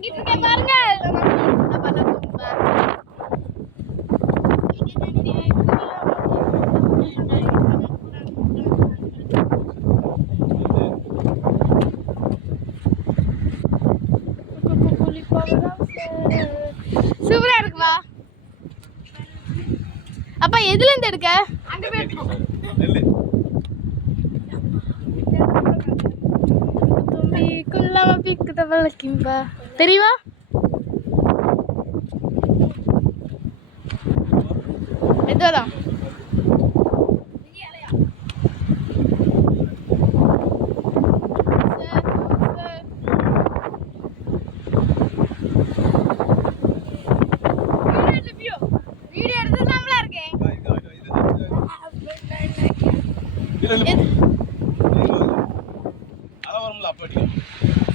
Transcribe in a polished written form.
வாங்கிட்டு இருக்கேன் பாருங்க. சூப்பரா இருக்குவா. அப்பா எதுல இருந்து எடுக்க? அங்க போய் தெரியுமா? மெதுவாதான். வீடியோ எடுத்து நம்மளா இருக்கேன்.